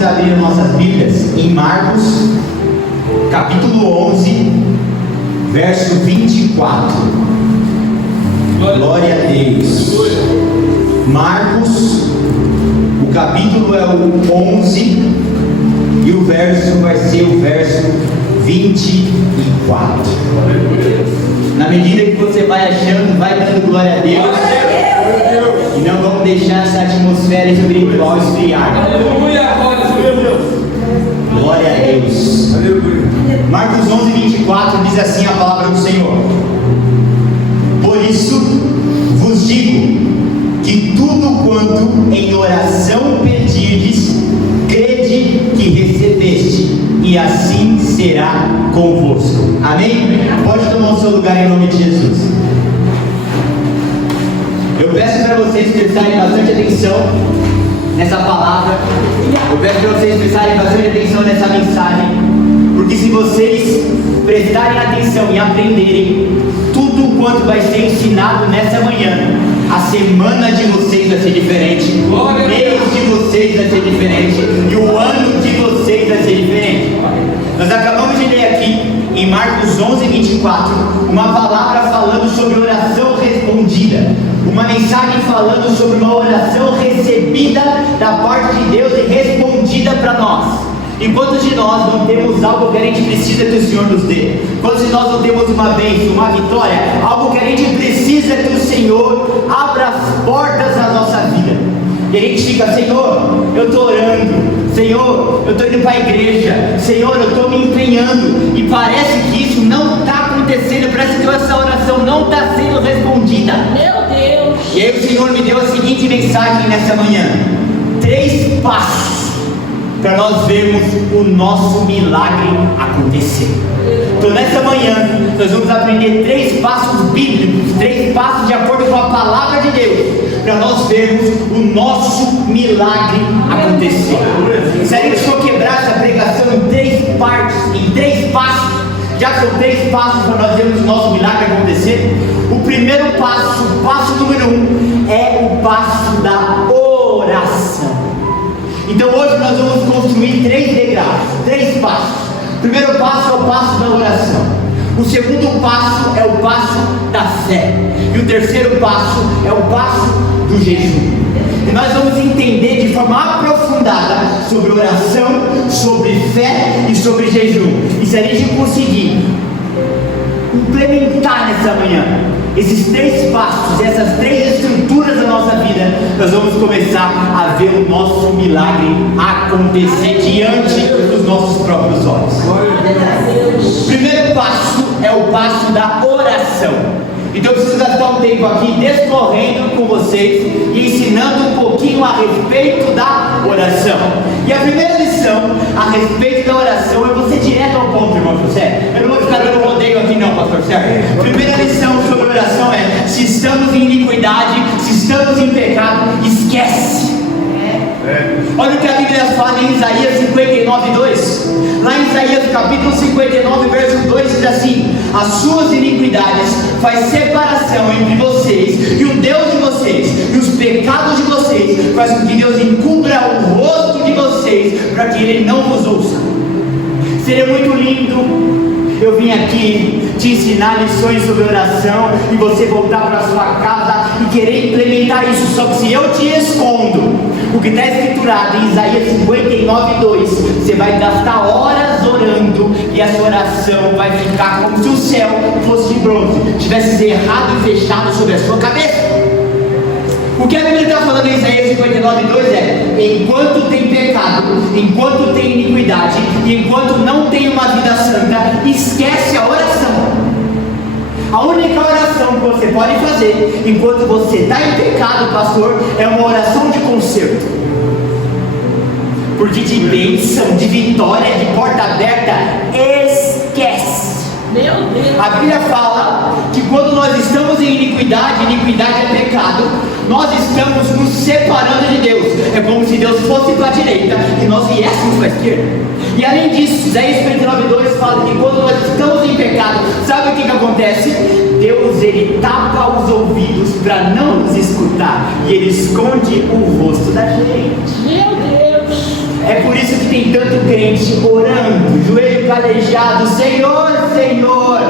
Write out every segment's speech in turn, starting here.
Vamos abrir nossas Bíblias em Marcos, capítulo 11, verso 24. Glória a Deus. Marcos, o capítulo é o 11 e o verso vai ser o verso 24. Na medida que você vai achando, vai dando glória a Deus. E não vamos deixar essa atmosfera espiritual esfriar. Glória a Deus. Marcos 11, 24 diz assim a palavra do Senhor: por isso vos digo que tudo quanto em oração pedirdes, crede que recebeste, e assim será convosco. Amém? Pode tomar o seu lugar em nome de Jesus. Eu peço para vocês prestarem bastante atenção nessa palavra. Eu peço para vocês prestarem bastante atenção nessa mensagem, porque se vocês prestarem atenção e aprenderem tudo quanto vai ser ensinado nessa manhã, a semana de vocês vai ser diferente, o mês de vocês vai ser diferente, e o ano de vocês vai ser diferente. Nós acabamos de ler aqui em Marcos 11, 24 uma palavra falando sobre oração respondida, uma mensagem falando sobre uma oração recebida da parte de Deus e respondida para nós. Enquanto de nós não temos algo que a gente precisa que o Senhor nos dê, enquanto de nós não temos uma bênção, uma vitória, algo que a gente precisa que o Senhor abra as portas da nossa vida, e a gente fica: Senhor, eu estou orando, Senhor, eu estou indo para a igreja, Senhor, eu estou me empenhando, e parece que isso não está acontecendo, parece que essa oração não está sendo respondida. Meu Deus! E aí o Senhor me deu a seguinte mensagem nessa manhã: 3 passos para nós vermos o nosso milagre acontecer. Então nessa manhã nós vamos aprender 3 passos bíblicos, 3 passos de acordo com a palavra de Deus, para nós vermos o nosso milagre acontecer. Se a gente for quebrar essa pregação em 3 partes, em 3 passos, já que são 3 passos para nós vermos o nosso milagre acontecer, o primeiro passo, o passo número 1, é o passo da oração. Então hoje nós vamos construir 3 degraus, 3 passos. O primeiro passo é o passo da oração. O segundo passo é o passo da fé. E o terceiro passo é o passo do jejum. E nós vamos entender de forma aprofundada sobre oração, sobre fé e sobre jejum. E se a gente conseguir implementar nessa manhã esses 3 passos, essas 3 estruturas da nossa vida, nós vamos começar a ver o nosso milagre acontecer diante dos nossos próprios olhos. O primeiro passo é o passo da oração. Então eu preciso gastar um tempo aqui descorrendo com vocês e ensinando um pouquinho a respeito da oração. E a primeira lição a respeito da oração, eu vou ser direto ao ponto, irmão José. Eu não vou ficar dando rodeio aqui não, pastor Sérgio. Primeira lição sobre oração é: se estamos em iniquidade, se estamos em pecado, esquece. Olha o que a Bíblia fala em Isaías 59:2. Lá em Isaías capítulo 59, verso 2 diz assim: as suas iniquidades faz separação entre vocês e o Deus de vocês, e os pecados de vocês faz com que Deus encubra o rosto de vocês, para que Ele não vos ouça. Seria muito lindo eu vim aqui te ensinar lições sobre oração e você voltar para sua casa e querer implementar isso. Só que se eu te escondo o que está escriturado em Isaías 59:2, você vai gastar horas orando e a sua oração vai ficar como se o céu fosse de bronze, tivesse cerrado e fechado sobre a sua cabeça. O que a Bíblia está falando em Isaías 59:2 é: enquanto tem pecado, enquanto tem iniquidade, e enquanto não tem uma vida santa, esquece a oração. A única oração que você pode fazer enquanto você está em pecado, pastor, é uma oração de conserto, porque de bênção, de vitória, de porta aberta, esquece. Meu Deus! A Bíblia fala que quando nós estamos em iniquidade, iniquidade é pecado, nós estamos nos separando de Deus. É como se Deus fosse para a direita e nós viéssemos para a esquerda. E além disso, Isaías 59:2 fala que quando nós estamos em pecado, sabe o que acontece? Deus, Ele tapa os ouvidos para não nos escutar, e Ele esconde o rosto da gente. Meu Deus! É por isso tem tanto crente orando, joelho calejado, Senhor, Senhor,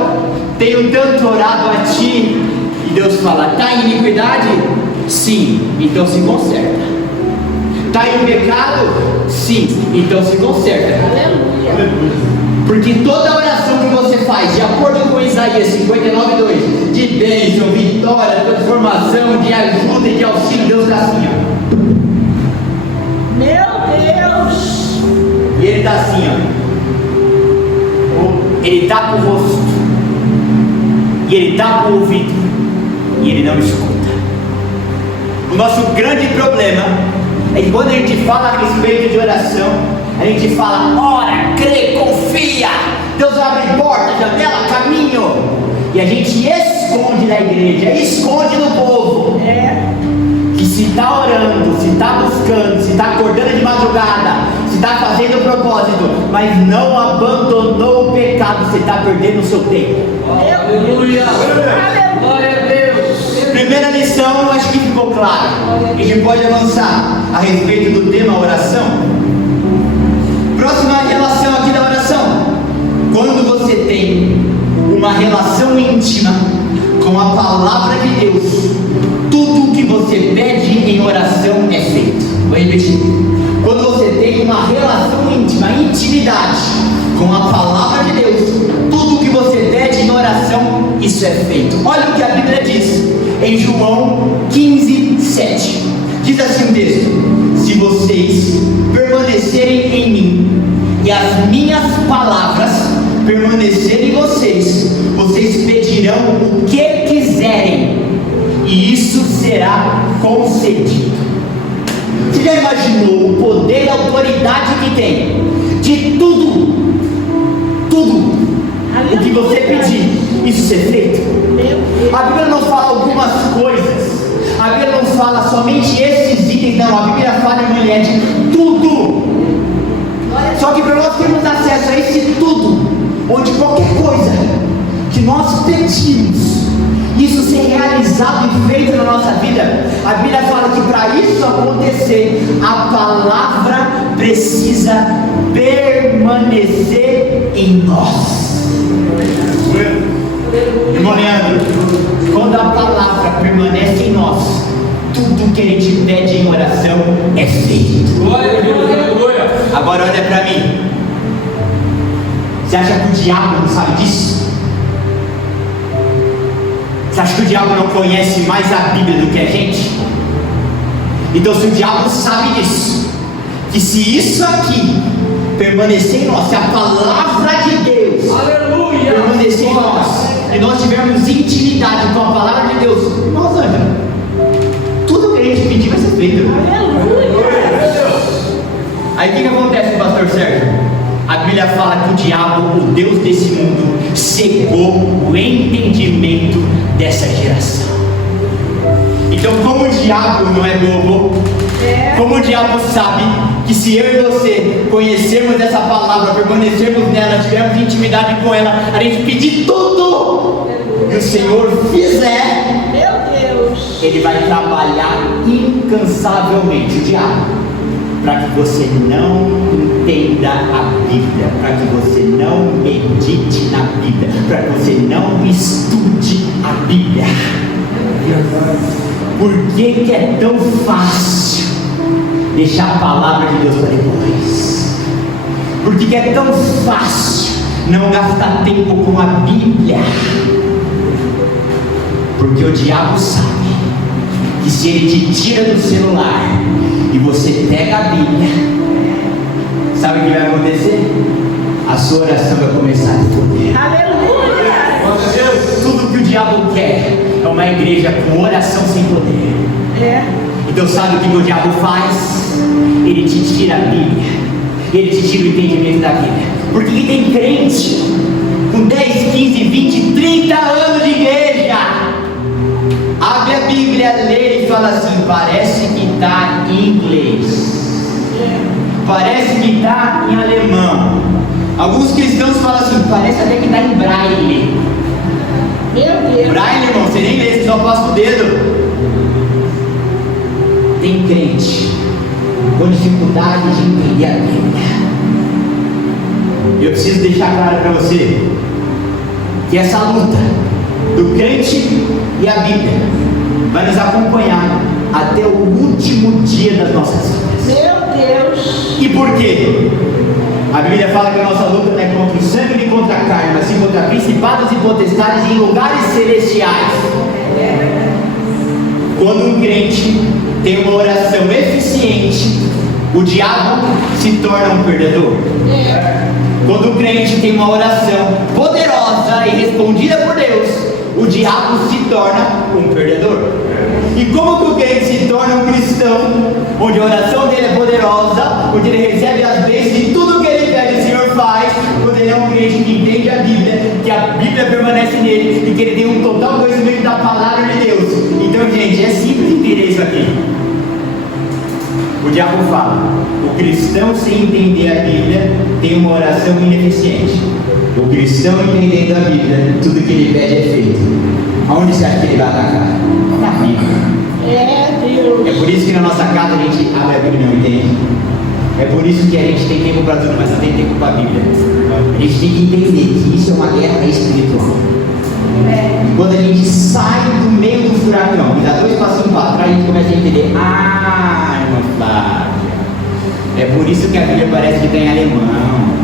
tenho tanto orado a Ti, e Deus fala, está em iniquidade? Sim, então se conserta. Está em pecado? Sim, então se conserta. Aleluia. Porque toda oração que você faz, de acordo com Isaías 59:2, de bênção, vitória, transformação, de ajuda e de auxílio, Deus está assim, ó. Meu Deus. E Ele está assim, ó. Ele está com o rosto, e Ele está com o ouvido, e Ele não escuta. O nosso grande problema é que quando a gente fala a respeito de oração, a gente fala, ora, crê, confia, Deus abre porta, janela, caminho, e a gente esconde da igreja, esconde do povo, que se está orando, se está buscando, se está acordando de madrugada, se está fazendo o propósito, mas não abandonou o pecado, você está perdendo o seu tempo. Aleluia. Glória a Deus. Primeira lição, eu acho que ficou claro. A gente pode avançar a respeito do tema oração. Próxima relação aqui da oração. Quando você tem uma relação íntima com a palavra de Deus, tudo que você pede em oração é feito. Vou repetir. Quando você tem uma relação íntima, intimidade com a palavra de Deus, tudo que você pede em oração, isso é feito. Olha o que a Bíblia diz em João 15:7. Diz assim o texto: se vocês permanecerem em mim e as minhas palavras permanecerem em vocês, vocês pedirão o que quiserem e isso será concedido. Você já imaginou o poder e a autoridade que tem de tudo o que você pedir, isso ser feito? A Bíblia não fala algumas coisas, a Bíblia não fala somente esses itens, não, a Bíblia fala, irmã Eliette, tudo. Só que para nós termos acesso a esse tudo, onde qualquer coisa que nós pedimos, isso ser realizado e feito na nossa vida, a Bíblia fala que para isso acontecer, a palavra precisa permanecer em nós. Irmão Leandro, quando a palavra permanece em nós, tudo que a gente pede em oração é feito. Glória a Deus, aleluia. Agora olha para mim. Você acha que o diabo não sabe disso? Você acha que o diabo não conhece mais a Bíblia do que a gente? Então, se o diabo sabe disso, que se isso aqui permanecer em nós, se a palavra de Deus, aleluia, permanecer em nós, e nós tivermos intimidade com a palavra de Deus, nós, Ângela, tudo que a gente pedir vai ser feito. Aí o que acontece, pastor Sérgio? A Bíblia fala que o diabo, o Deus desse mundo, cegou o entendimento dessa geração. Então, como o diabo não é bobo, como o diabo sabe que se eu e você conhecermos essa palavra, permanecermos nela, tivermos intimidade com ela, a gente pedir tudo e o Senhor fizer, Meu Deus. Ele vai trabalhar incansavelmente, o diabo, para que você não entenda a Bíblia, para que você não medite na Bíblia, para que você não estude a Bíblia. Por que é tão fácil deixar a palavra de Deus para depois? Por que é tão fácil não gastar tempo com a Bíblia? Porque o diabo sabe que se ele te tira do celular e você pega a Bíblia, sabe o que vai acontecer? A sua oração vai começar a responder. Aleluia. Tudo que o diabo quer é uma igreja com oração sem poder. Então sabe o que o diabo faz? Ele te tira a Bíblia, ele te tira o entendimento da Bíblia. Porque tem crente com 10, 15, 20, 30 anos de igreja, abre a Bíblia, lê e fala assim: parece que está em inglês, parece que está em alemão. Alguns cristãos falam assim: parece até que está em braille. Meu Deus. Braille, irmão, você nem lê, você só passa o dedo. Tem crente com dificuldade de entender a Bíblia. eu preciso deixar claro para você que essa luta do crente e a Bíblia vai nos acompanhar até o último dia das nossas vidas. Meu Deus. E por quê? A Bíblia fala que a nossa luta não é contra o sangue nem contra a carne, mas sim contra principados e potestades em lugares celestiais. Quando um crente tem uma oração eficiente, o diabo se torna um perdedor. Quando um crente tem uma oração poderosa e respondida por Deus, o diabo se torna um perdedor. E como que o crente se torna um cristão, onde a oração dele é poderosa, onde ele recebe as bênçãos e tudo que ele pede o Senhor faz, quando ele é um crente que entende a Bíblia, que a Bíblia permanece nele e que ele tem um total conhecimento da palavra de Deus. Então, gente, é simples entender isso aqui. O diabo fala: o cristão sem entender a Bíblia tem uma oração ineficiente. O cristão entendendo a Bíblia, tudo que ele pede é feito. Aonde você acha que ele vai atacar? Na Bíblia. Deus. É por isso que na nossa casa a gente abre a Bíblia e não entende. É por isso que a gente tem tempo para tudo, mas não tem tempo para a Bíblia. A gente tem que entender que isso é uma guerra espiritual. E quando a gente sai do meio do furacão e dá 2 passinhos para trás, a gente começa a entender: ah, irmã Flávia, é por isso que a Bíblia parece que está em alemão.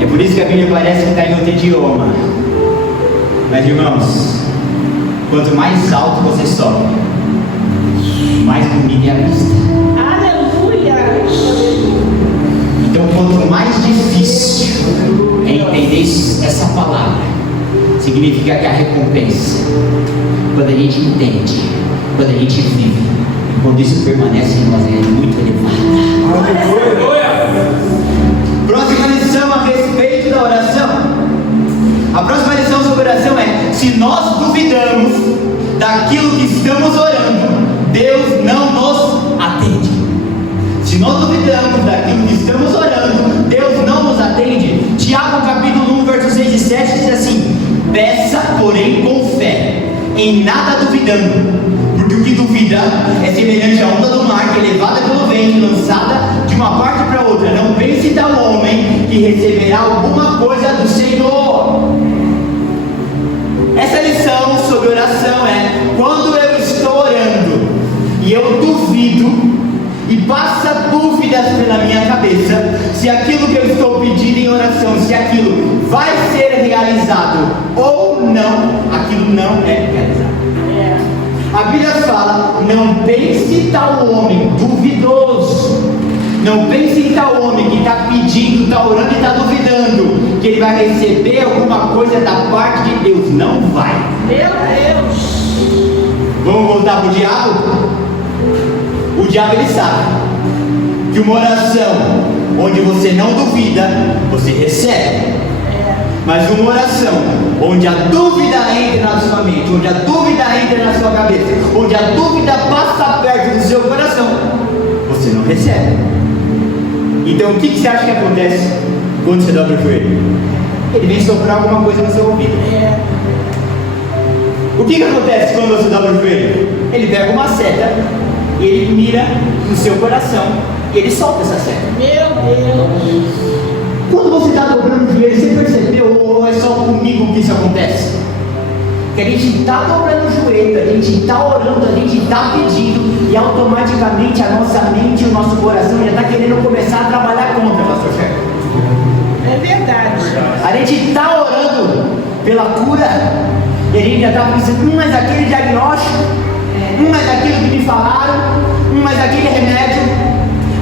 É por isso que a Bíblia parece que está em outro idioma. Mas, irmãos, quanto mais alto você sobe, mais bonita é a vista. Aleluia. Então, quanto mais difícil é entender essa palavra, significa que a recompensa, quando a gente entende, quando a gente vive, quando isso permanece em nós, é muito elevada. Próxima lição a respeito da oração. A próxima lição sobre oração é: se nós duvidamos daquilo que estamos orando, Deus não nos atende. Se nós duvidamos daquilo que estamos orando, Deus não nos atende. Tiago capítulo 1, versos 6 e 7 diz assim: peça, porém, com fé, em nada duvidando, porque o que duvida é semelhante à onda do mar, que é levada pelo vento e lançada de uma parte para outra. Não pense tal homem que receberá alguma coisa do Senhor. Essa lição sobre oração é: quando eu estou orando e eu duvido, e passa dúvidas pela minha cabeça, se aquilo que eu estou pedindo em oração, se aquilo vai ser realizado ou não, aquilo não é realizado. A Bíblia fala: não pense tal homem duvidoso, não pense em tal homem que está pedindo, está orando e está duvidando, que ele vai receber alguma coisa da parte de Deus. Não vai. Meu Deus. Vamos voltar para o diabo? O diabo, ele sabe que uma oração onde você não duvida, você recebe. Mas uma oração onde a dúvida entra na sua mente, onde a dúvida entra na sua cabeça, onde a dúvida passa perto do seu coração, você não recebe. Então, o que você acha que acontece quando você dobra o joelho? Ele vem soprar alguma coisa no seu ouvido. O que acontece quando você dobra o joelho? Ele pega uma seta e ele mira no seu coração e ele solta essa seta. Meu Deus. Quando você está dobrando o joelho, você percebeu, ou é só comigo que isso acontece? Que a gente está dobrando o joelho, a gente está orando, a gente está pedindo, e automaticamente a nossa mente e o nosso coração já está querendo começar a trabalhar contra, pastor chefe. É verdade. A gente está orando pela cura, e a gente já está pensando: mas aquele diagnóstico, mas aquilo que me falaram, mas aquele remédio.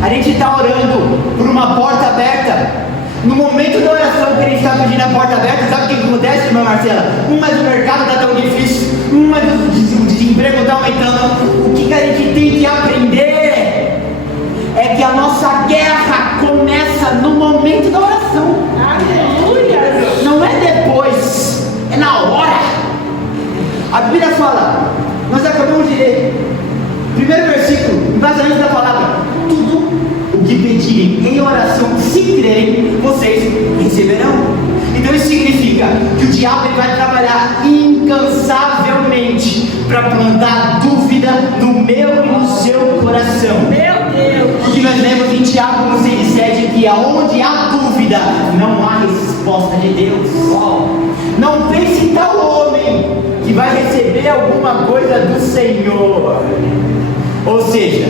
A gente está orando por uma porta aberta. No momento da oração que a gente está pedindo a porta aberta, sabe o que acontece, irmã Marcela? Mas o mercado está tão difícil, mas o desemprego está aumentando. O que a gente tem que aprender é que a nossa guerra começa no momento da oração. Aleluia. Não é depois, é na hora. A Bíblia fala, nós acabamos de ler, primeiro versículo, embasamento da palavra: tudo o que pedirem em oração, se crerem, vocês receberão. Então isso significa que o diabo ele vai trabalhar incansavelmente para plantar dúvida no meu e no seu coração. Meu Deus. Porque nós nós lemos em Tiago 1,6,7 que aonde há dúvida, não há resposta de Deus. Não pense tal homem que vai receber alguma coisa do Senhor. Ou seja,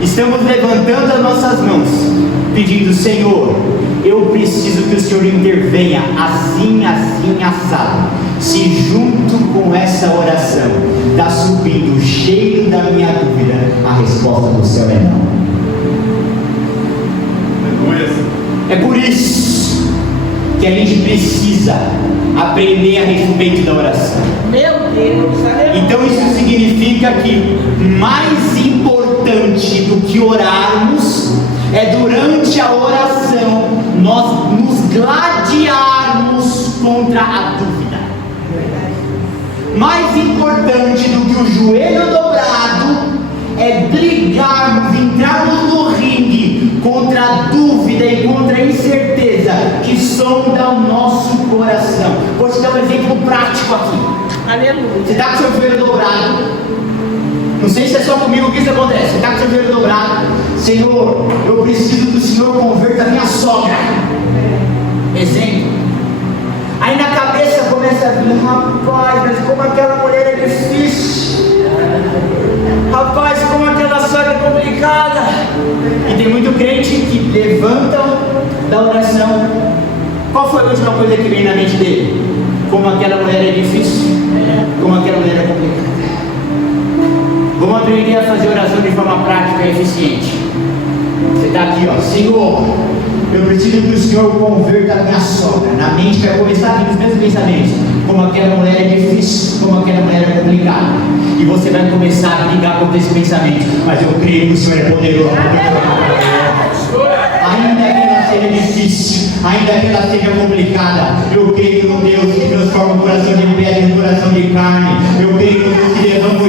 estamos levantando as nossas mãos, pedindo: Senhor, eu preciso que o Senhor intervenha assim, assim, assado. Se junto com essa oração está subindo o cheiro da minha dúvida, a resposta do céu é não. É por isso que a gente precisa aprender a respeito da oração. Meu Deus, aleluia. Então isso significa que mais importante do que orarmos é durante a oração nós nos gladiarmos contra a dúvida. Mais importante do que o joelho dobrado é brigarmos, entrarmos no ringue contra a dúvida e contra a incerteza que sonda o nosso coração. Vou te dar um exemplo prático aqui. Aleluia. Você está com seu joelho dobrado. Não sei se é só comigo que isso acontece. Você está com seu joelho dobrado. Senhor, eu preciso que o Senhor converta a minha sogra. Exemplo. Aí na cabeça começa a vir: rapaz, mas como aquela mulher é difícil. Rapaz, como aquela sogra é complicada. E tem muito crente que levanta da oração. Qual foi a última coisa que veio na mente dele? Como aquela mulher é difícil. Como aquela mulher é complicada. Vamos aprender a fazer oração de forma prática e eficiente. Você está aqui, ó: Senhor, eu preciso que o Senhor converta a minha sogra. Na mente vai começar a vir os mesmos pensamentos. Como aquela mulher é difícil, como aquela mulher é complicada. E você vai começar a brigar contra esse pensamento. Mas eu creio que o Senhor é poderoso. Ainda que ela seja difícil, ainda que ela seja complicada, eu creio no Deus que transforma o coração de pedra em coração de carne. Eu creio no Deus que derrama o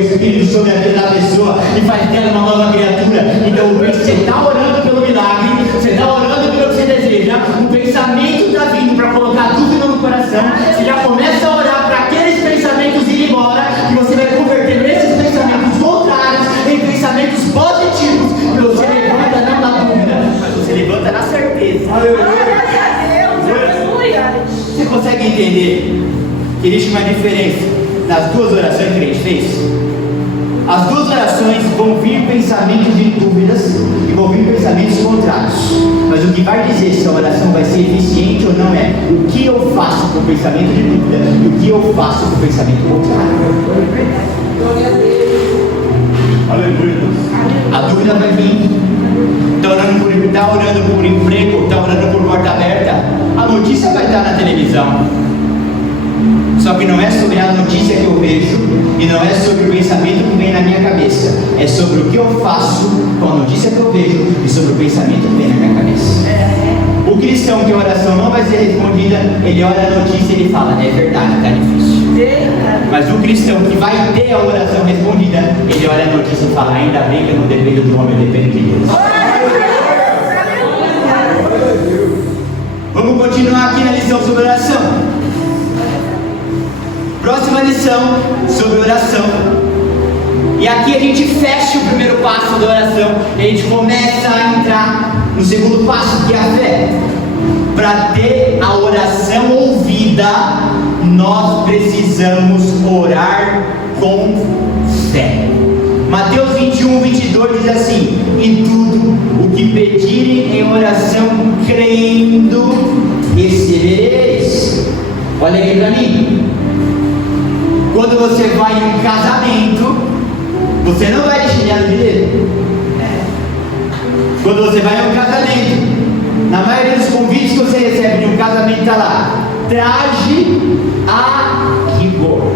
Espírito sobre a vida da pessoa e faz dela uma nova criatura. Então você está orando pelo milagre, você está orando pelo que você deseja, o pensamento está vindo para colocar dúvida no coração. Você já começa a orar para aqueles pensamentos ir embora, e você vai convertendo esses pensamentos contrários em pensamentos positivos. E você levanta não na dúvida, mas você levanta na certeza. Glória a Deus, aleluia. Você consegue entender que existe uma diferença nas duas orações que a gente fez? As duas orações vão vir pensamentos de dúvidas e vão vir pensamentos contrários. Mas o que vai dizer se a oração vai ser eficiente ou não é o que eu faço com o pensamento de dúvida e o que eu faço com o pensamento contrário. Glória a Deus. Aleluia. A dúvida vai vir. Está orando por emprego, está orando por porta aberta. A notícia vai estar na televisão. Só que não é sobre a notícia que eu vejo e não é sobre o pensamento que vem na minha cabeça. É sobre o que eu faço com a notícia que eu vejo e sobre o pensamento que vem na minha cabeça. O cristão que a oração não vai ser respondida, ele olha a notícia e ele fala: é verdade, está difícil. Mas o cristão que vai ter a oração respondida, ele olha a notícia e fala: ainda bem que eu não dependo do homem, eu dependo de Deus. Vamos continuar aqui na lição sobre oração. Próxima lição sobre oração. E aqui a gente fecha o primeiro passo da oração e a gente começa a entrar no segundo passo, que é a fé. Para ter a oração ouvida, nós precisamos orar com fé. Mateus 21:22 diz assim: e tudo o que pedirem em oração crendo, recebereis. Olha aqui para mim. Quando você vai em um casamento, você não vai de chinelo de dedo. Quando você vai em um casamento, na maioria dos convites que você recebe de um casamento está lá: traje a rigor.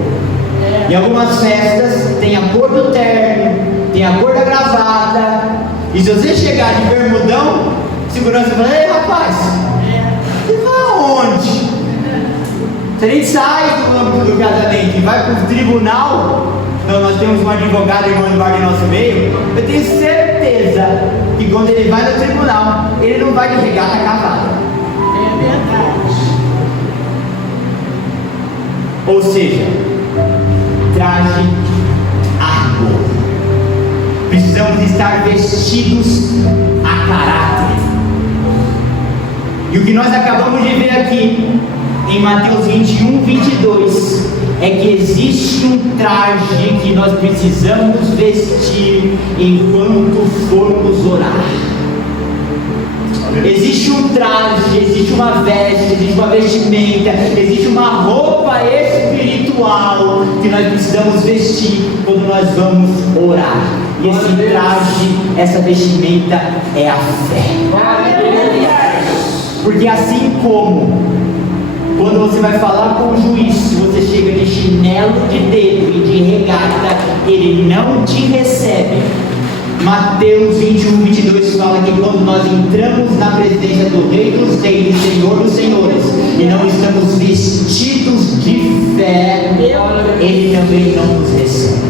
Em algumas festas tem a cor do terno, tem a cor da gravata. E se você chegar de bermudão, segurança fala: ei rapaz, você vai aonde? Se a gente sai do âmbito do casamento e vai para o tribunal, então nós temos um advogado irmão embargo em nosso meio, eu tenho certeza que quando ele vai no tribunal, ele não vai de regata cavada. É verdade. Ou seja, traje a rigor. precisamos estar vestidos a caráter. E o que nós acabamos de ver aqui em Mateus 21, 22 é que existe um traje que nós precisamos vestir enquanto formos orar. Existe um traje, existe uma veste, existe uma vestimenta, existe uma roupa espiritual que nós precisamos vestir quando nós vamos orar. E esse traje, essa vestimenta é a fé. Porque assim como quando você vai falar com o juiz, se você chega de chinelo de dedo e de regata, ele não te recebe. Mateus 21, 22 fala que quando nós entramos na presença do Rei dos Reis e Senhor dos Senhores e não estamos vestidos de fé, ele também não nos recebe.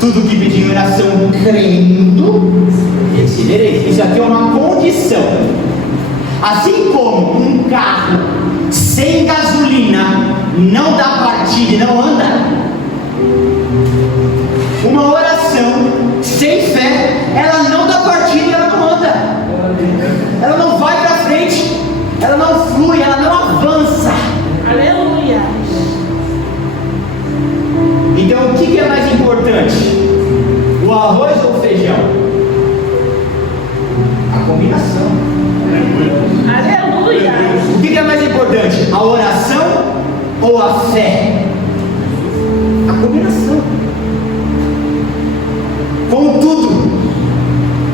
Tudo que pedir em oração crendo, recebereis. Isso aqui é uma condição. Assim como um carro sem gasolina não dá partida e não anda, uma oração sem fé, ela não dá partida e ela não anda, ela não vai para frente, ela não flui, ela não avança. Aleluia. Então o que é mais importante? O arroz ou o feijão? A combinação. Aleluia. O que é mais importante? A oração ou a fé? A combinação. Contudo,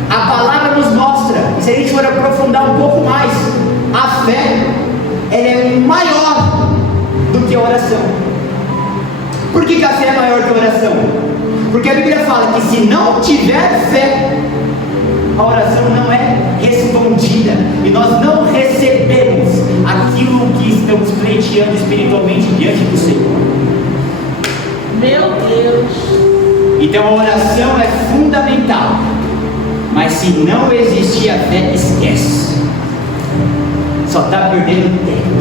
a palavra nos mostra, e se a gente for aprofundar um pouco mais, a fé ela é maior do que a oração. Por que a fé é maior que a oração? Porque a Bíblia fala que se não tiver fé, a oração não é respondida e nós não recebemos aquilo que estamos pleiteando espiritualmente diante do Senhor. Meu Deus. Então a oração é fundamental, mas se não existir a fé, esquece, só está perdendo tempo.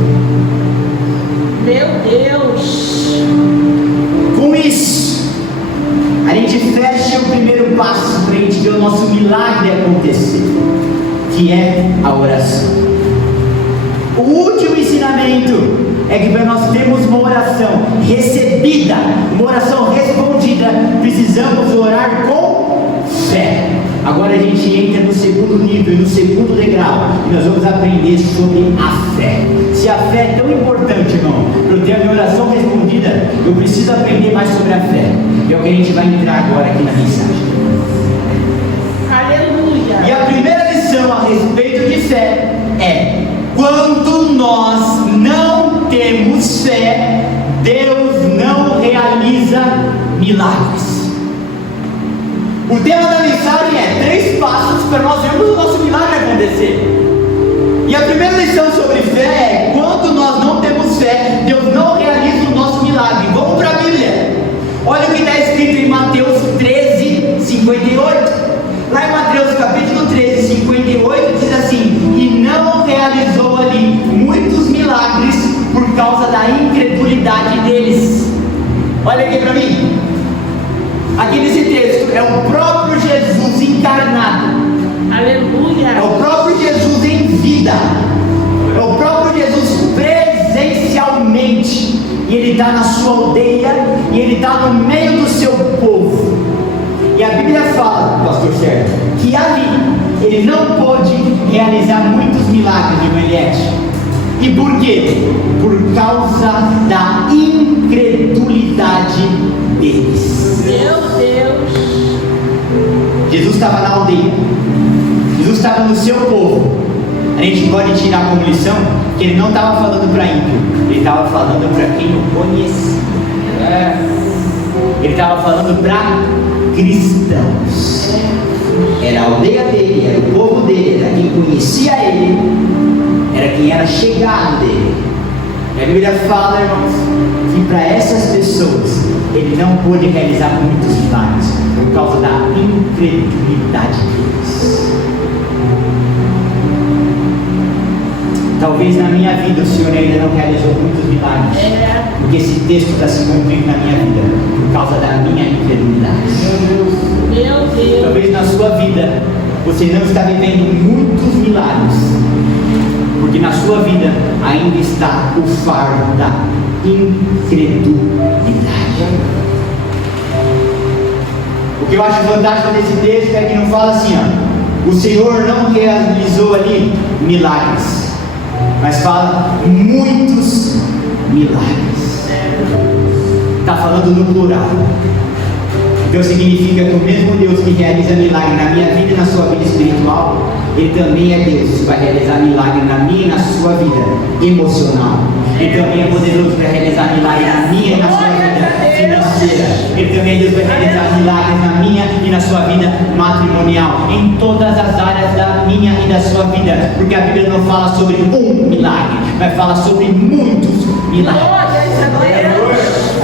Meu Deus. Com isso, a gente fecha o primeiro passo para a gente ver o nosso milagre acontecer, que é a oração. O último ensinamento é que para nós termos uma oração recebida, uma oração respondida, precisamos orar com fé. Agora a gente entra no segundo nível, no segundo degrau, e nós vamos aprender sobre a fé. Se a fé é tão importante, irmão, para eu ter a minha oração respondida, eu preciso aprender mais sobre a fé. E é o que a gente vai entrar agora aqui na mensagem. Aleluia. E a primeira lição a respeito de fé é: quando nós não temos fé, Deus não realiza milagres. O tema da mensagem é 3 passos para nós vermos o nosso milagre acontecer. E a primeira lição sobre fé é: quando nós não temos fé, Deus não realiza o nosso milagre. Vamos para a Bíblia. Olha o que está escrito em Mateus 13, 58. Lá em Mateus capítulo 13, 58 diz assim: e não realizou ali muitos milagres por causa da incredulidade deles. Olha aqui para mim. Aqui nesse texto é o próprio Jesus encarnado. Aleluia. É o próprio Jesus em vida. É o próprio Jesus presencialmente. E ele está na sua aldeia, e ele está no meio do seu povo. E a Bíblia fala, pastor Sérgio, que ali ele não pôde realizar muitos milagres de Eliette. E por quê? Por causa da incredulidade deles. Meu Deus. Jesus estava na aldeia, Jesus estava no seu povo. A gente pode tirar como lição que ele não estava falando para ímpio, ele estava falando para quem o conhecia. Ele estava falando para cristãos. Era a aldeia dele, era o povo dele, era quem conhecia ele, era quem era chegado dele. E a Bíblia fala, irmãos, que para essas pessoas ele não pôde realizar muitos milagres por causa da incredulidade deles. Talvez na minha vida o Senhor ainda não realizou muitos milagres, porque esse texto está se cumprindo na minha vida por causa da minha incredulidade. Meu Deus. Talvez na sua vida você não está vivendo muitos milagres, porque na sua vida ainda está o fardo da incredulidade. O que eu acho fantástico desse texto é que não fala assim, ó, o Senhor não realizou ali milagres, mas fala muitos milagres. Está falando no plural. Então significa que o mesmo Deus que realiza milagre na minha vida e na sua vida espiritual, Ele também é Deus para realizar milagre na minha e na sua vida emocional. Ele também é poderoso para realizar milagre na minha e na sua vida financeira. Ele também é Deus para realizar milagres na minha e na sua vida matrimonial. Em todas as áreas da minha e da sua vida. Porque a Bíblia não fala sobre um milagre, mas fala sobre muitos milagres. Glórias a Deus.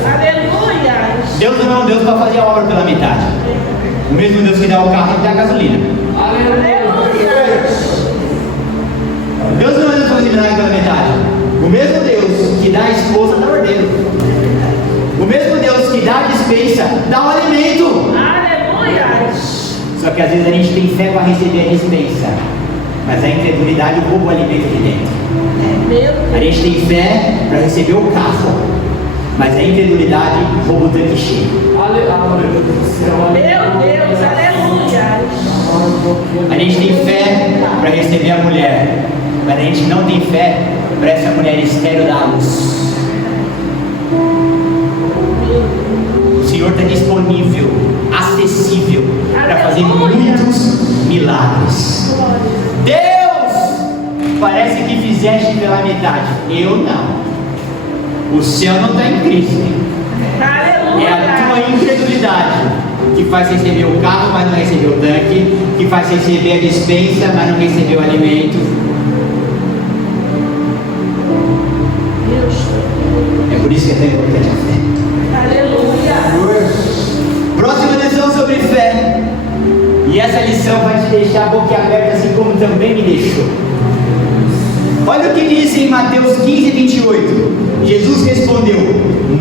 Aleluia. Deus não é um Deus para fazer a obra pela metade. O mesmo Deus que dá o carro e dá a gasolina. Aleluia. Deus não é Deus para fazer milagre pela metade. O mesmo Deus que dá a esposa dá o ordeiro. O mesmo Deus que dá a despensa dá o alimento. Aleluia. Só que às vezes a gente tem fé para receber a despensa, mas a incredulidade rouba o alimento de dentro. A gente tem fé para receber o carro, mas a incredulidade rouba o tanque cheio. Meu Deus, aleluia. A gente tem fé para receber a mulher, mas a gente não tem fé para essa mulher estéril dar a luz. O Senhor está disponível, acessível, para fazer muitos milagres. Deus, parece que fizeste pela metade. Eu não. O céu não está em Cristo. É a tua incredulidade que faz receber o carro, mas não receber o tanque, que faz receber a despensa, mas não receber o alimento. É por isso que é tão importante a fé. Aleluia. Próxima lição sobre fé. E essa lição vai te deixar boquiaberta, assim como também me deixou. Olha o que diz em Mateus 15, 28. Jesus respondeu: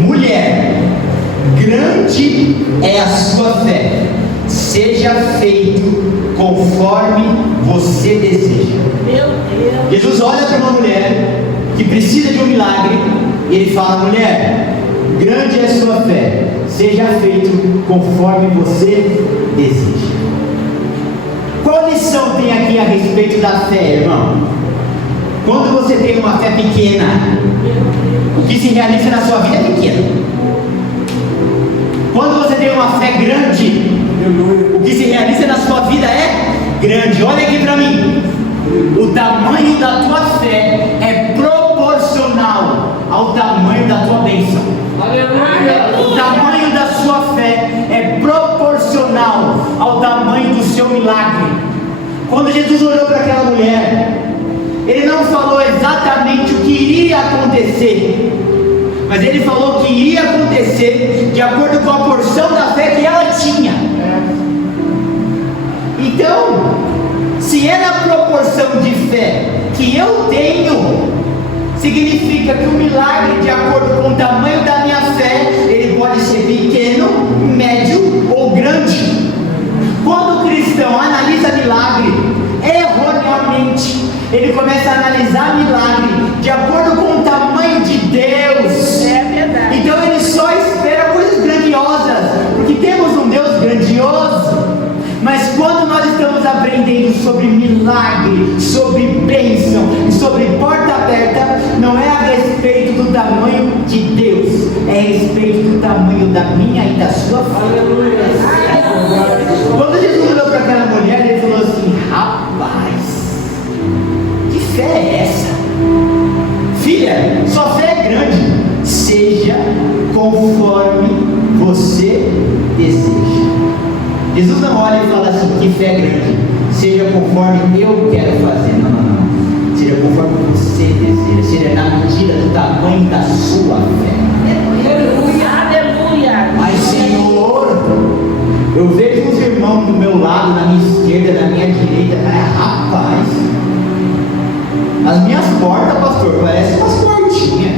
mulher, grande é a sua fé, seja feito conforme você deseja. Meu Deus. Jesus olha para uma mulher que precisa de um milagre e ele fala: mulher, grande é a sua fé, seja feito conforme você deseja. Qual lição tem aqui a respeito da fé, irmão? Quando você tem uma fé pequena, o que se realiza na sua vida é pequeno. Quando você tem uma fé grande, o que se realiza na sua vida é grande. Olha aqui para mim. O tamanho da tua fé é proporcional ao tamanho da tua bênção. O tamanho da sua fé é proporcional ao tamanho do seu milagre. Quando Jesus olhou para aquela mulher, Ele não falou exatamente o que iria acontecer, mas Ele falou que iria acontecer de acordo com a porção da fé que ela tinha. Então, se é na proporção de fé que eu tenho, significa que o milagre, de acordo com o tamanho da minha fé, ele pode ser pequeno, médio ou grande. Quando o cristão analisa milagre erroneamente, ele começa a analisar milagre de acordo com o tamanho de Deus. É verdade. Então ele só espera coisas grandiosas, porque temos um Deus grandioso. Mas quando nós estamos aprendendo sobre milagre, sobre bênção e sobre porta aberta, não é a respeito do tamanho de Deus, é a respeito do tamanho da minha e da sua fé. Quando Jesus olhou para aquela mulher, ele falou assim: rapaz, que fé é essa? Filha, sua fé é grande, seja conforme você deseja. Jesus não olha e fala assim: que fé grande, seja conforme eu quero fazer. Não, não, não. Seja conforme você deseja, seja na medida do tamanho da sua fé. Aleluia, aleluia. Mas Senhor, eu vejo os irmãos do meu lado, na minha esquerda, na minha direita, rapaz, As minhas portas, pastor, parecem umas portinhas.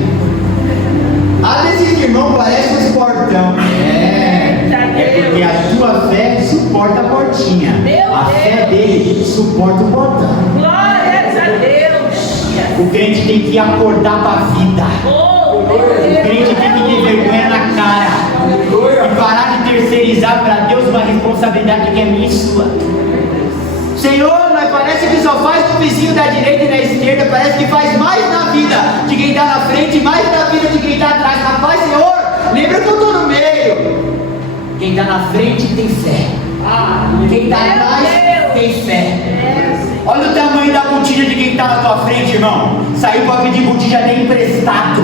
A desses irmãos parece uns portão. É porque a tua fé suporta a portinha. A fé dele suporta o portão. Glórias a Deus. O crente tem que acordar para a vida. O crente tem que ter vergonha na cara. E parar de terceirizar para Deus uma responsabilidade que é minha e sua. Senhor, mas parece que só faz pro vizinho da direita e da esquerda. Parece que faz mais na vida de quem está na frente, mais na vida de quem está atrás. Rapaz, Senhor, lembra que eu estou no meio. Quem está na frente tem fé. Quem está atrás tem fé. Olha o tamanho da botija de quem está na tua frente, irmão. Saiu para pedir botija até emprestado.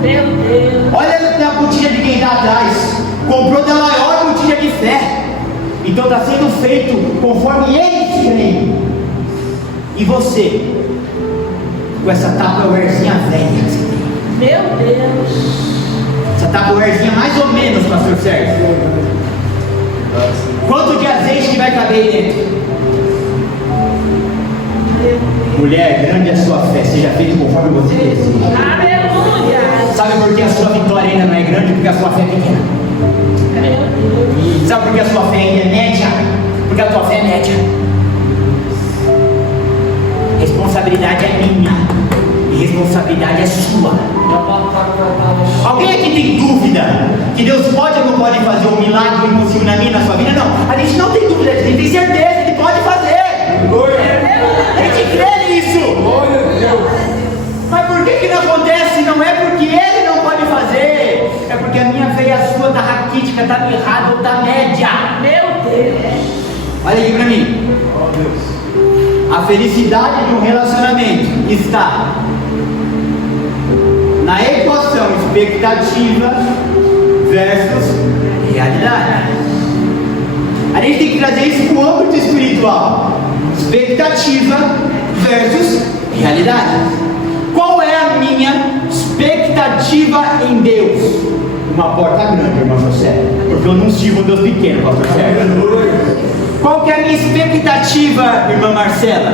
Meu Deus. Olha a botija de quem está atrás. Comprou da maior botija de fé. Então está sendo feito conforme eles creem. E você, com essa tupperwarezinha velha que você tem. Meu Deus. Essa tupperwarezinha mais ou menos, pastor Sérgio. Quanto de azeite que vai caber aí dentro? Mulher, grande é a sua fé, seja feito conforme você deseja. Aleluia. Sabe por que a sua vitória ainda não é grande? Porque a sua fé é pequena. Sabe por que a sua fé ainda é média? Porque a tua fé é média. Responsabilidade é minha e responsabilidade é sua. Alguém aqui tem dúvida que Deus pode ou não pode fazer um milagre impossível na minha e na sua vida? Não, a gente não tem dúvida, a gente tem certeza que pode fazer. A gente crê nisso. Mas por que não acontece? Não é porque Ele não pode fazer, é porque a minha fé e a sua está raquítica, está mirrada ou está média. Meu Deus. Olha aqui para mim. A felicidade de um relacionamento está na equação expectativa versus realidade. A gente tem que trazer isso para o âmbito espiritual. Expectativa versus realidade. Qual é a minha expectativa em Deus? Uma porta grande, irmão José, porque eu não sirvo um Deus pequeno, pastor Sérgio. Qual que é a minha expectativa, irmã Marcela?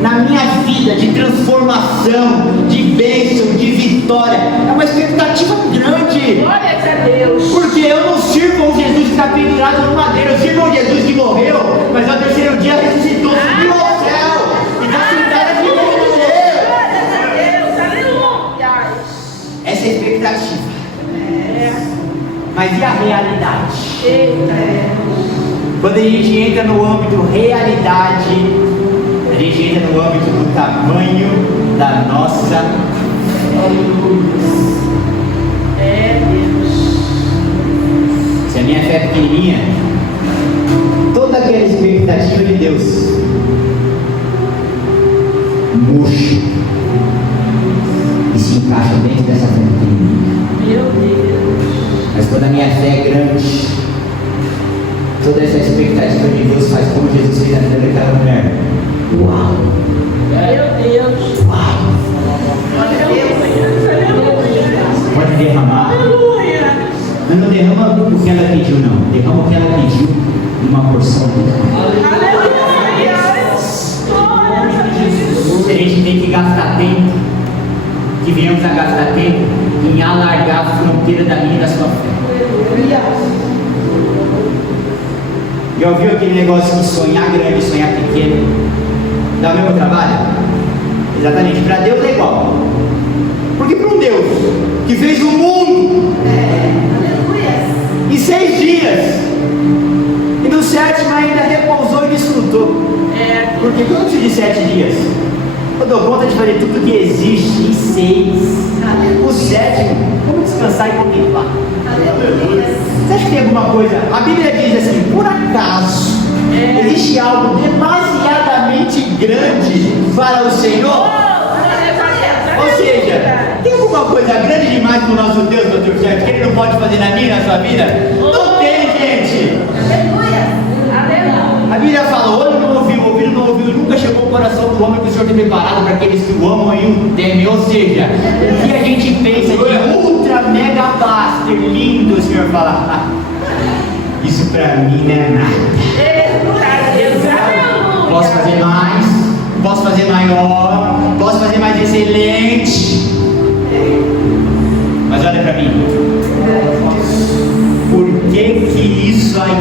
Na minha vida de transformação, de bênção, de vitória. É uma expectativa grande. Glórias a Deus. Porque eu não sirvo um Jesus que está pendurado no madeiro. Eu sirvo um Jesus que morreu, mas ao terceiro dia ressuscitou, subiu ao céu e está sentado à direita de Deus. Glórias a Deus. Aleluia. Essa é a expectativa. Mas e a realidade? Eita. Quando a gente entra no âmbito realidade, a gente entra no âmbito do tamanho da nossa. Deus. Se a minha fé é pequenininha, toda aquela expectativa de Deus murcha e se encaixa dentro dessa fé pequenininha. Meu Deus. Mas quando a minha fé é grande, toda essa expectativa de Deus faz como Jesus fez na vida daquela mulher. Uau! Meu Deus. Uau! Aleluia. Pode derramar. Aleluia. Mas não derrama o que ela pediu, não. Derrama o que ela pediu numa porção muito grande. Aleluia. Glórias a Deus. A gente tem que gastar tempo, que venhamos a gastar tempo em alargar a fronteira da minha e da sua fé. Já ouviu aquele negócio de sonhar grande e sonhar pequeno? Dá o mesmo trabalho? Exatamente, para Deus é igual. Porque para um Deus que fez o mundo em 6 dias e no 7º ainda repousou e desfrutou. Porque quando se diz 7 dias, eu dou conta de fazer tudo que existe em 6. O 7º, vamos descansar e contemplar. Você acha que tem alguma coisa? A Bíblia diz assim: por acaso existe algo demasiadamente grande para o Senhor? Ou seja, tem alguma coisa grande demais para o nosso Deus, Dr. Sérgio, que Ele não pode fazer na minha e na sua vida? Não tem, gente. A Bíblia fala: olho não ouviu, ouvido não ouviu, nunca chegou ao coração do homem que o Senhor tem preparado para aqueles que o amam e o temem. Ou seja, o que a gente pensa de ultra mega blaster lindo, o Senhor fala: isso para mim não é nada. Posso fazer mais, posso fazer maior,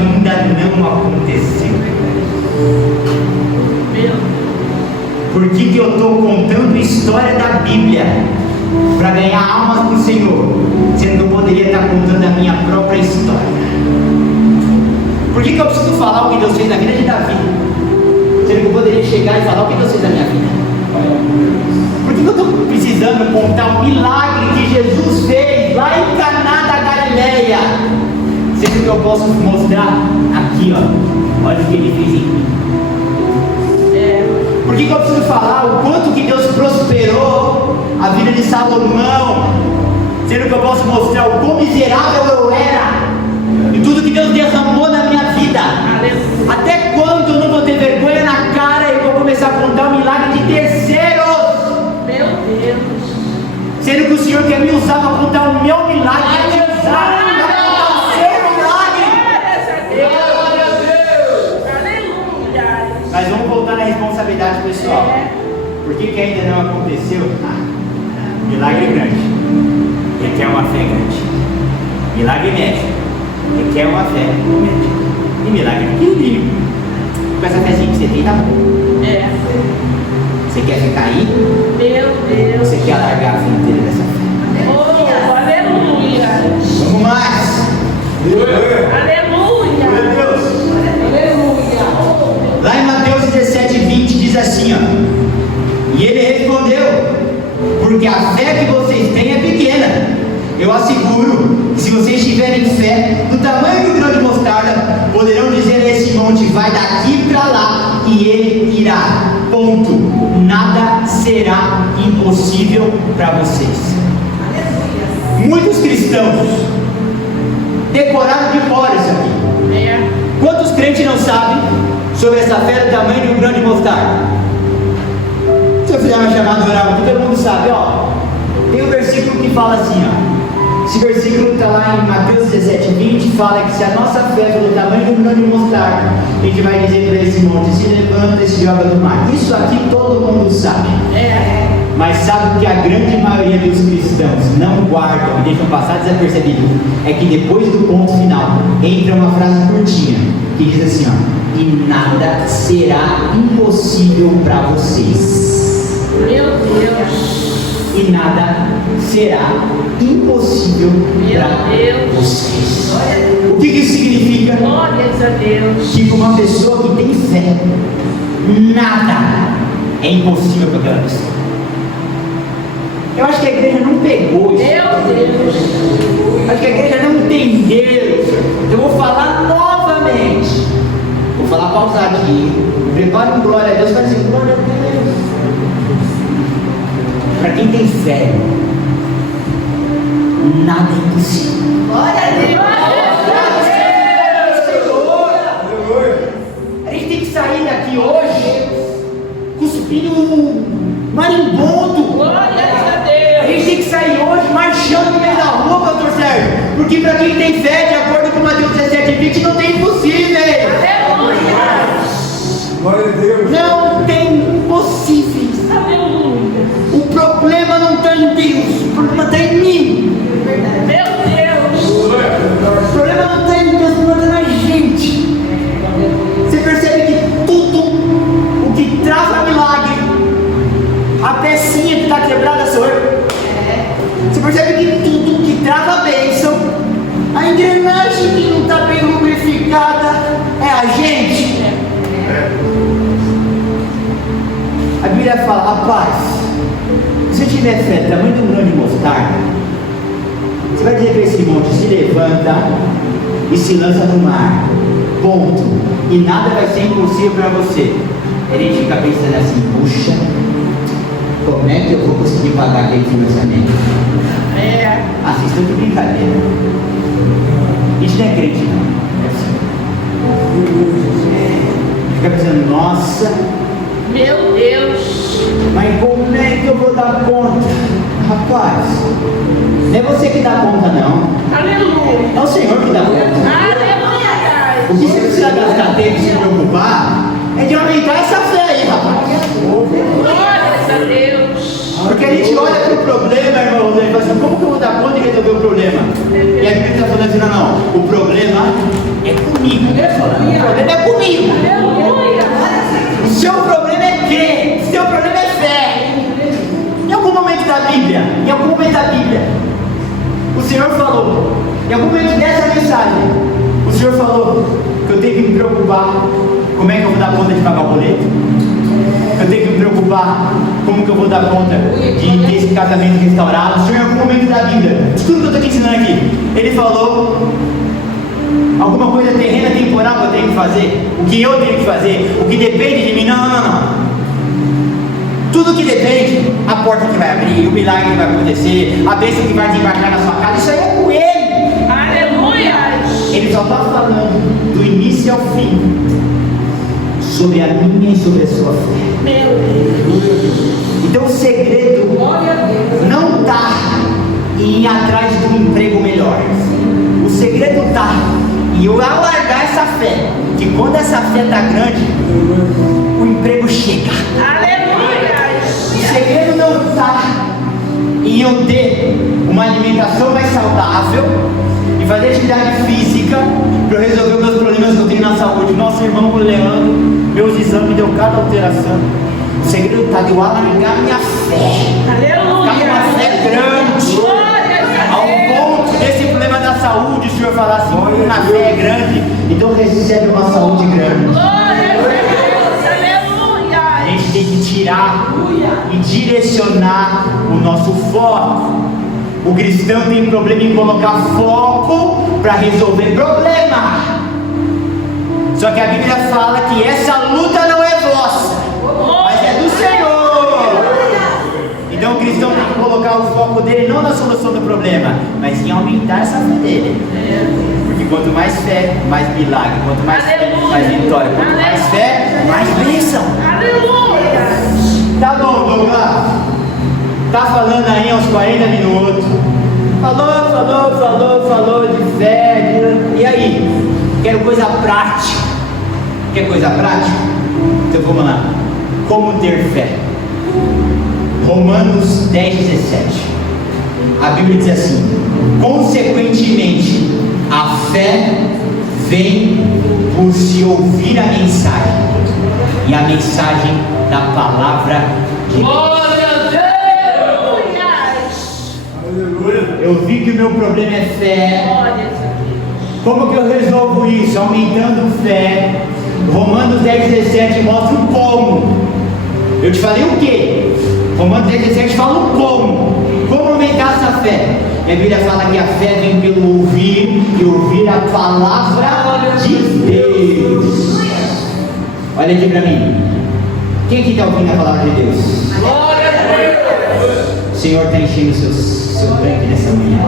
ainda não aconteceu. Por que eu estou contando história da Bíblia? Para ganhar almas para o Senhor, sendo que eu poderia estar contando a minha própria história. Por que eu preciso falar o que Deus fez na vida de Davi, sendo que eu poderia chegar e falar o que Deus fez na minha vida? Por que eu estou precisando contar o milagre que Jesus fez lá em Caná da Galileia, sendo que eu posso mostrar aqui, ó, olha o que Ele fez em mim? Por que eu preciso falar o quanto que Deus prosperou a vida de Salomão, sendo que eu posso mostrar o quão miserável eu era e tudo que Deus derramou na minha vida? Até quando eu não vou ter vergonha na cara e vou começar a contar o milagre de terceiros? Meu Deus. Sendo que o Senhor quer me usar para contar o meu milagre, quer me usar para contar o seu milagre. Glória a Deus. Aleluia. Mas vamos voltar na responsabilidade pessoal. Por que ainda não aconteceu? Milagre grande requer uma fé grande. Milagre médio requer uma fé média. E milagre pequenininho, com essa fezinha que você tem, tá bom. Você quer ficar aí? Meu Deus. Você quer alargar a vida inteira dessa fé? Oh, aleluia. Vamos mais! Aleluia. Meu Deus! Aleluia. Lá em Mateus 17:20 diz assim, ó: e ele respondeu: porque a fé que vocês têm é pequena. Eu asseguro que se vocês tiverem fé do tamanho de um grão de mostarda, poderão dizer a esse monte: vai daqui para lá, e ele irá. Ponto. Nada será impossível para vocês. Muitos cristãos decoraram de cor isso aqui. Quantos crentes não sabem sobre essa fé do tamanho de um grão de mostarda? Se eu fizer uma chamada oral, todo mundo sabe, ó. Tem um versículo que fala assim, ó. Esse versículo está lá em Mateus 17:20, fala que se a nossa fé for do tamanho de um grão de mostarda, a gente vai dizer para esse monte: se levanta e se joga no mar. Isso aqui todo mundo sabe. Mas sabe o que a grande maioria dos cristãos não guardam e deixam passar desapercebido? É que depois do ponto final entra uma frase curtinha que diz assim, ó: e nada será impossível para vocês. Meu Deus. E nada será impossível para Deus. vocês. O que isso significa? Glórias a Deus. Que uma pessoa que tem fé, nada é impossível para aquela pessoa. Eu acho que a igreja não pegou isso. Meu Deus. Acho que a igreja não entendeu. Eu vou falar novamente. Vou falar pausadinho. Prepara um glória a Deus. Vai dizer glória a Deus. Para quem tem fé, nada é impossível. Glória a Deus. A gente tem que sair daqui hoje cuspindo marimbondo. Glórias a A Deus. gente tem que sair hoje marchando no meio da rua, pastor Sérgio. Porque para quem tem fé, de acordo com Mateus 17:20, não tem impossíveis. Aleluia. Glória a Deus. Não tem impossíveis. Aleluia. O problema não está em Deus, o problema está em mim. Meu Deus. O problema não está em Deus, o problema está na gente. Você percebe que tudo o que trava milagre, a pecinha que está quebrada sou eu. Você percebe que tudo o que trava a bênção, a engrenagem que não está bem lubrificada é a gente. A Bíblia fala: rapaz, se você tiver fé do tamanho de um grão de mostarda, você vai dizer para esse monte: se levanta e se lança no mar. Ponto. E nada vai ser impossível para você. A gente fica pensando assim: puxa, como é que eu vou conseguir pagar aquele financiamento? Assistam que brincadeira. Isso não é crente, não. É assim. Fica pensando: nossa, Meu Deus. mas como é que eu vou dar conta? Rapaz, não é você que dá conta, não. Aleluia. É o Senhor que dá conta. Aleluia. O que você precisa gastar tempo e se preocupar é de aumentar essa fé aí, rapaz. Glórias a Deus. Porque a gente olha para o problema, irmão, ele fala assim, como que eu vou dar conta de resolver o problema? E a Bíblia está falando assim, não, o problema é comigo. O problema é comigo. O seu problema é crer, o seu problema é fé. Em algum momento da Bíblia, o Senhor falou, em algum momento dessa mensagem, o Senhor falou que eu tenho que me preocupar como é que eu vou dar conta de pagar o boleto, eu tenho que me preocupar como que eu vou dar conta de ter esse casamento restaurado. O Senhor, em algum momento da Bíblia, tudo que eu estou te ensinando aqui, Ele falou alguma coisa terrena, temporal que eu tenho que fazer, o que eu tenho que fazer, o que depende de mim. Não. Tudo que depende, a porta que vai abrir, o milagre que vai acontecer, a bênção que vai desembarcar na sua casa, isso aí é com Ele. Aleluia. Ele só está falando do início ao fim, sobre a minha e sobre a sua fé. Meu Deus. Então o segredo não está em ir atrás de um emprego melhor. O segredo está em eu alargar essa fé, que quando essa fé está grande, o emprego chega. Aleluia. O segredo não está em eu ter uma alimentação mais saudável e fazer atividade física para eu resolver os meus problemas que eu tenho na saúde. Nosso irmão Leandro, meus exames deu cada alteração. O segredo está de eu alargar minha fé. Aleluia. Ficar com uma fé grande. Ao ponto desse problema da saúde, o Senhor falar assim, a fé é grande, então recebe uma saúde grande. Glória a Deus. Aleluia. A gente tem que tirar e direcionar o nosso foco. O cristão tem problema em colocar foco para resolver problema. Só que a Bíblia fala que essa luta não é vossa, mas é do Senhor. Então o cristão tem que colocar o foco dele não na solução do problema, mas em aumentar essa fé dele. Porque quanto mais fé, mais milagre. Quanto mais fé, mais vitória. Quanto mais fé, mais bênção. Aleluia. Tá bom, Douglas. Tá falando aí uns 40 minutos. Falou de fé. E aí? Quero coisa prática. Quer coisa prática? Então vamos lá. Como ter fé? Romanos 10:17. A Bíblia diz assim: consequentemente, a fé vem por se ouvir a mensagem, e a mensagem da palavra de Deus. Glória a Deus. Eu vi que o meu problema é fé. Glória a Deus. Como que eu resolvo isso? Aumentando fé. Romanos 10:17 mostra o como. Eu te falei o que? Romanos 10:17 fala o como. Como aumentar essa fé? E a Bíblia fala que a fé vem pelo ouvir, e ouvir a palavra de Deus. Olha aqui para mim. Quem aqui está ouvindo a palavra de Deus? Glória a Deus. O Senhor está enchendo o seu tanque nessa manhã.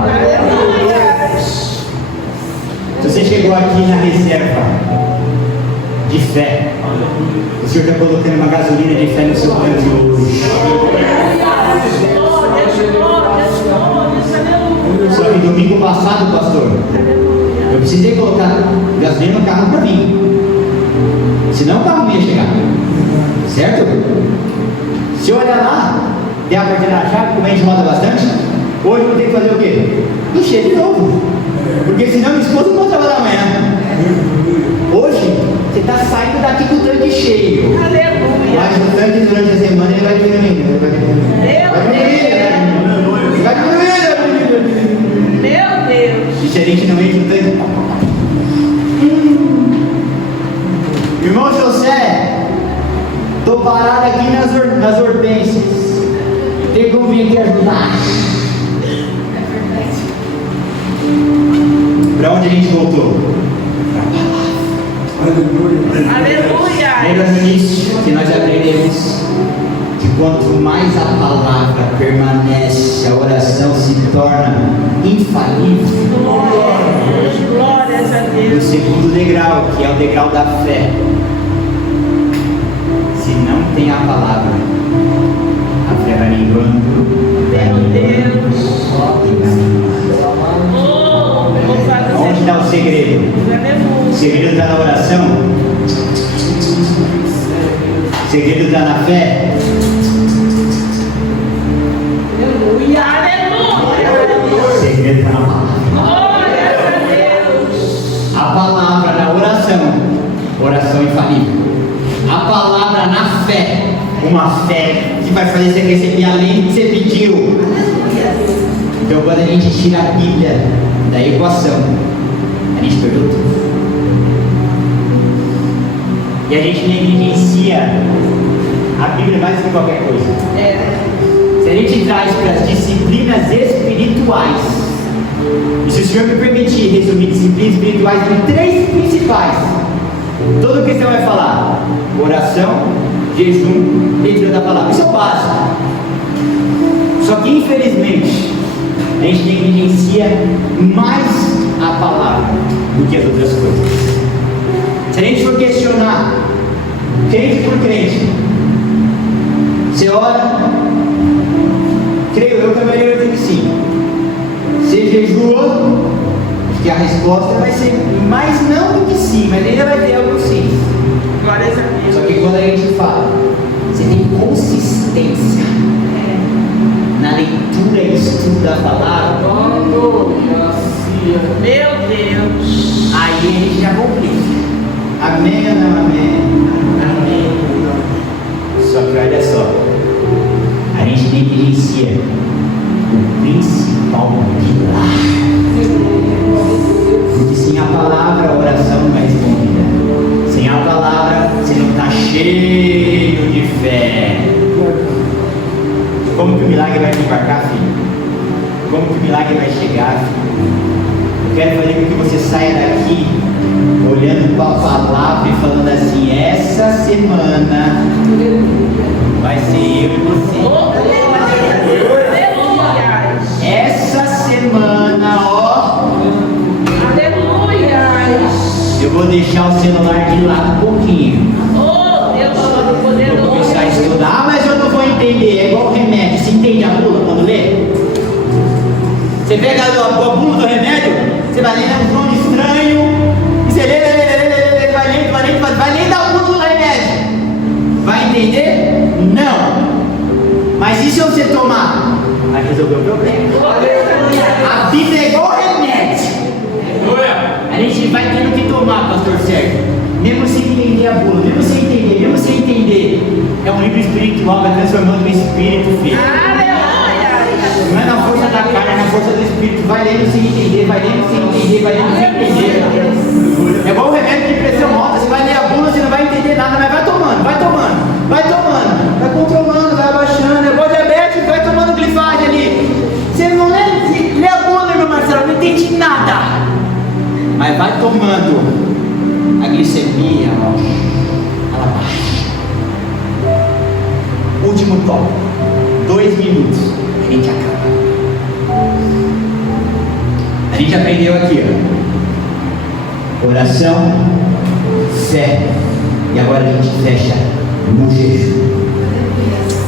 Se você chegou aqui na reserva de fé, o Senhor está colocando uma gasolina de fé no seu tanque hoje. Só que domingo passado, pastor, eu precisei colocar gasolina no carro para mim. Senão o carro não ia chegar. Certo? Se olhar lá, der a partida na chave, como a gente roda bastante, hoje eu vou ter que fazer o quê? Encher de novo. Porque senão minha esposa não vai trabalhar amanhã. Hoje, você está saindo daqui com o tanque cheio. Aleluia. Mas o tanque durante a semana ele vai diminuindo. Vai diminuindo. Meu Deus. E se a gente não enche o tanque? Irmão José, estou parado aqui nas hortênsias. Tem como vir aqui ajudar? Para onde a gente voltou? Aleluia. Lembra no início que nós aprendemos que quanto mais a palavra permanece, a oração se torna infalível. Glórias a O Deus. segundo degrau, que é o degrau da fé, se não tem a palavra, a fé vai minguando. Meu Deus. Oh, louvado Onde está o segredo? O Aleluia. segredo está na oração? O segredo está na fé? Aleluia. poder está na palavra. Glórias a Deus. A palavra na oração infalível. A palavra na fé, uma fé que vai fazer você receber além do que você pediu. Então, quando a gente tira a Bíblia da equação, a gente perdeu tudo. E a gente negligencia a Bíblia mais do que qualquer coisa. Se a gente traz para as disciplinas espirituais, e se o Senhor me permitir resumir disciplinas espirituais em 3 principais, tudo o que você vai falar: oração, jejum, leitura da palavra. Isso é o básico. Só que infelizmente a gente negligencia mais a palavra do que as outras coisas. Se a gente for questionar crente por crente, você ora, creio eu que a maioria vai dizer que sim. Você jejua, que a resposta vai ser mais não do que sim, mas ainda vai ter algo sim. Glórias a Deus. Só que quando a gente fala, você tem consistência na leitura e estudo da palavra, Meu Deus. aí a gente já complica. Amém ou não amém? Amém. Só que olha só, a gente negligencia o principal pilar. Porque sem a palavra a oração não é respondida. Sem a palavra você não está cheio de fé. Como que o milagre vai te embarcar, filho? Como que o milagre vai chegar, filho? Eu quero fazer com que você saia daqui olhando para a palavra e falando assim: essa semana vai ser eu e você. Aleluia. Essa semana, ó, Aleluia. eu vou deixar o celular de lado um pouquinho. Oh, Deus Vou Todo-Poderoso. começar a estudar. Ah, mas eu não vou entender. É igual o remédio. Você entende a bula quando lê? Você pega a bula do remédio, você vai lendo um nome estranho, e você vai lendo a bula do remédio. Vai entender? Não. Mas e se você tomar? Vai resolver o problema. A Bíblia é igual remédio. A gente vai tendo que tomar, pastor Sérgio. Mesmo sem entender a bula, mesmo sem entender. É um livro espiritual, vai transformando o espírito, filho. Aleluia. Não é na força da carne, é na força do espírito. Vai lendo sem entender, vai lendo sem entender, vai lendo sem entender. É igual o remédio de pressão alta. Você vai ler a bula, você não vai entender nada, mas vai tomando, vai controlando, vai abaixando. É igual diabetes, vai tomando glifage ali. Você não lê a bula, irmão Marcelo, não entende nada. Mas vai tomando, a glicemia, ela baixa. Último toque, 2 minutos, a gente acaba. A gente aprendeu aqui, ó, oração, fé, e agora a gente fecha no jejum.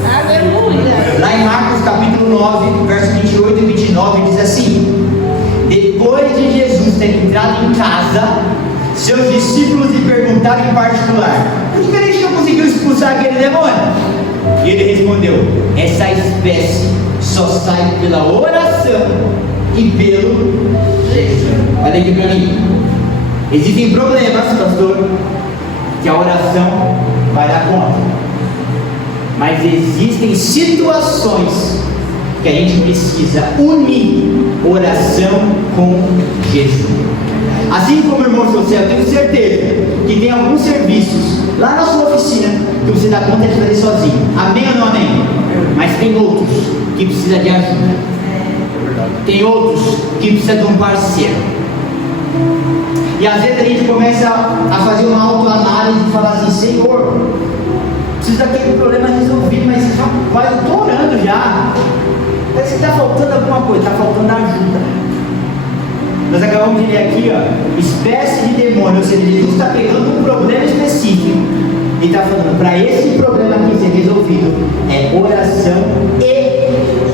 Aleluia. Lá em Marcos capítulo 9, verso 28 e 29 diz assim: depois de Jesus ter entrado em casa, seus discípulos lhe perguntaram em particular: por que a gente não conseguiu expulsar aquele demônio? E ele respondeu: essa espécie só sai pela oração e pelo jejum. Olha aqui para mim. Existem problemas, pastor, que a oração vai dar conta. Mas existem situações que a gente precisa unir oração com jejum. Assim como, irmão José, eu tenho certeza que tem alguns serviços lá na sua oficina que você dá conta de fazer sozinho. Amém ou não amém? Mas tem outros que precisam de ajuda. Tem outros que precisam de um parceiro. E às vezes a gente começa a fazer uma autoanálise e falar assim: Senhor, preciso daquele problema resolvido, mas rapaz, eu estou orando já. Parece que está faltando alguma coisa, está faltando ajuda. Nós acabamos de ler aqui, ó, espécie de demônio, ou seja, Jesus está pegando um problema específico e está falando: para esse problema aqui ser resolvido, é oração e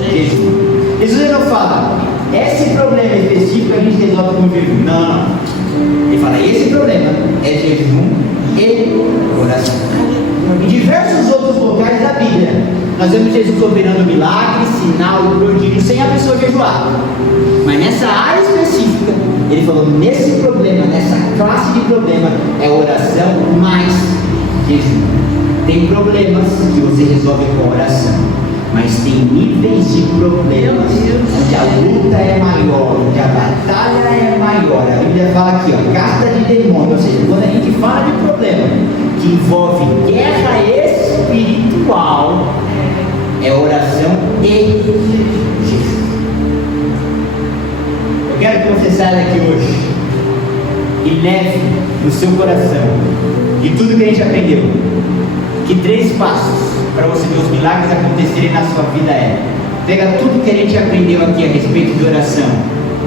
jejum. Jesus não fala: esse problema específico a gente resolve com jejum. Não. Ele fala: esse problema é jejum e oração. Em diversos outros locais da Bíblia, Nós vemos Jesus operando milagre, sinal e prodígio sem a pessoa jejuar. Mas nessa área específica, ele falou: nesse problema, nessa classe de problema, é oração mais jejum. Tem problemas que você resolve com oração, mas tem níveis de problemas onde a luta é maior, onde a batalha é maior. A Bíblia fala aqui, ó, casta de demônio. Ou seja, quando a gente fala de problema que envolve guerra espiritual, é oração e jejum. Eu quero que você saia daqui hoje e leve no seu coração de tudo que a gente aprendeu, que 3 passos para você ver os milagres acontecerem na sua vida é: pega tudo que a gente aprendeu aqui a respeito de oração,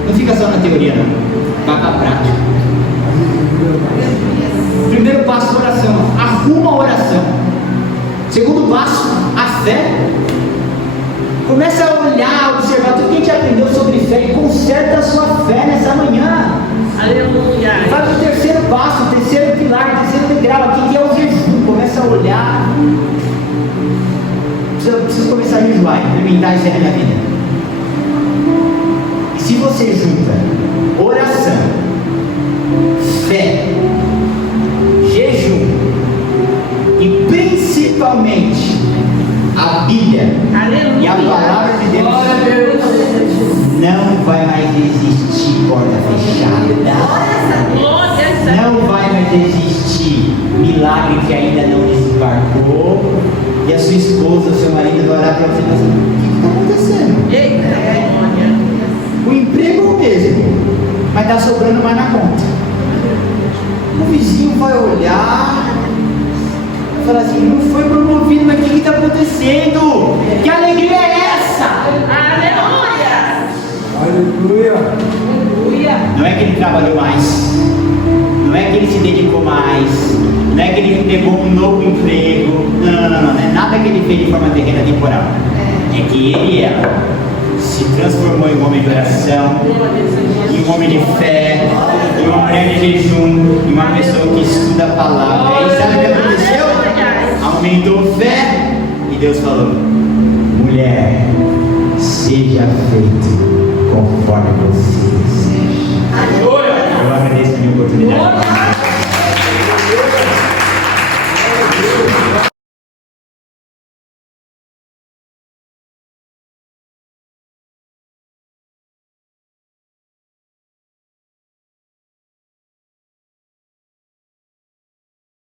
não fica só na teoria não, vá para a prática. Primeiro passo, oração, arruma a oração. Segundo passo, a fé. Começa a olhar, observar tudo que a gente aprendeu sobre fé e conserta a sua fé nessa manhã. Aleluia. Vai para o terceiro passo, o terceiro pilar, o terceiro degrau aqui, que é o jejum. Começa a olhar. Preciso começar a jejuar, implementar isso aí na minha vida. E se você junta oração, fé, jejum e principalmente a Bíblia, Aleluia. e a palavra de Deus, não vai mais existir porta fechada. Não vai mais existir milagre que ainda não desembarcou. E a sua esposa, o seu marido vai olhar para você e falar assim: o que está acontecendo? Eita, glória. O emprego é o mesmo, mas está sobrando mais na conta. O vizinho vai olhar e falar assim: não foi promovido, mas o que está acontecendo? Que alegria é essa? Aleluia. Aleluia. Não é que ele trabalhou mais, não é que ele se dedicou mais, não é que ele pegou um novo emprego, não é nada que ele fez de forma terrena temporal. É que ele se transformou em um homem de oração, em um homem de fé, em uma mulher de jejum, em uma pessoa que estuda a palavra. E sabe o que aconteceu? Aumentou fé e Deus falou: mulher, seja feito conforme você deseja. Eu agradeço a minha oportunidade.